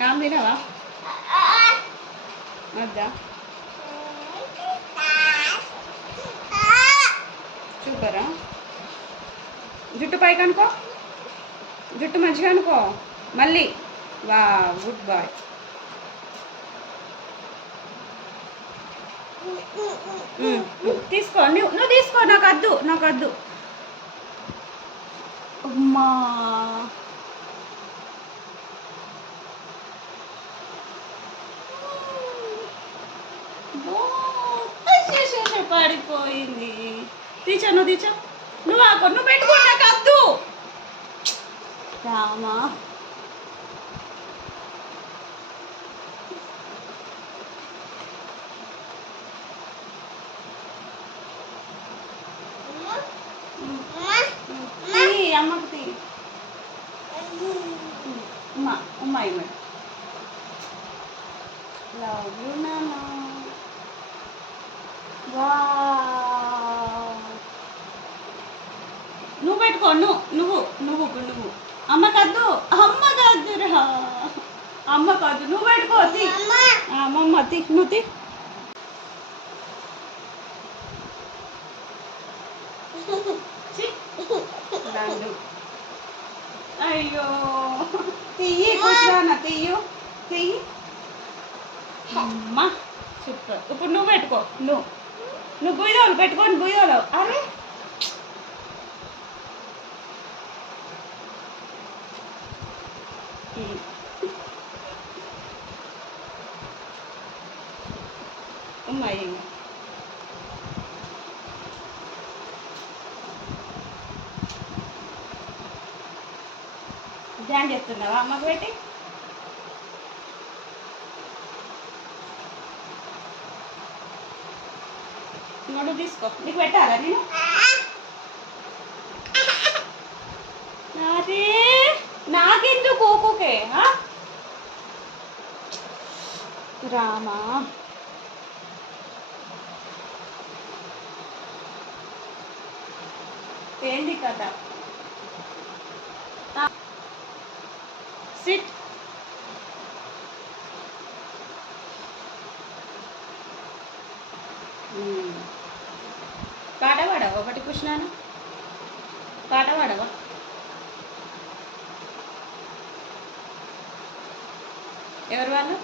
Com తినవా వద్దా? సూపరా జుట్టు పైకి అనుకో. జుట్టు మంచిగా అనుకో. మళ్ళీ. వా గుడ్ బాయ్. తీసుకో. నువ్వు నువ్వు తీసుకో. నాకు వద్దు నాకు వద్దు అమ్మా. పడిపోయింది తీచా నువ్వు తీచా నువ్వు ఆ కొన్ను పెట్టుకో నాకు వద్దు రామా. తీ అమ్మకు తీ అమ్మ అమ్మ ఇవ్వ లవ్ యూ నానా. వా నువ్వు పెట్టుకో నువ్వు నువ్వు నువ్వు నువ్వు. అమ్మ కద్దు అమ్మ కద్దురా అమ్మ కద్దు నువ్వు పెట్టుకో అమ్మమ్మ తీ నువ్వు తీ. అయ్యో. తీయి కూర్చోనా తీయు తీయి. అమ్మా సూపర్. ఇప్పుడు నువ్వు పెట్టుకో నువ్వు. నువ్వు బుయ్యోలు పెట్టుకోండి బుయ్యోలు. అరే. అమ్మాయి. ధ్యాన్ చేస్తున్నావా అమ్మకు పెట్టి నోడు తీసుకో నీకు పెట్టాలా నేను అరే నాకెందుకు కోకోకే రామా ఏంది కదా సిట్ పాట పాడవా ఒకటి కృష్ణాను. పాట పాడవా ఎవరు వాళ్ళు?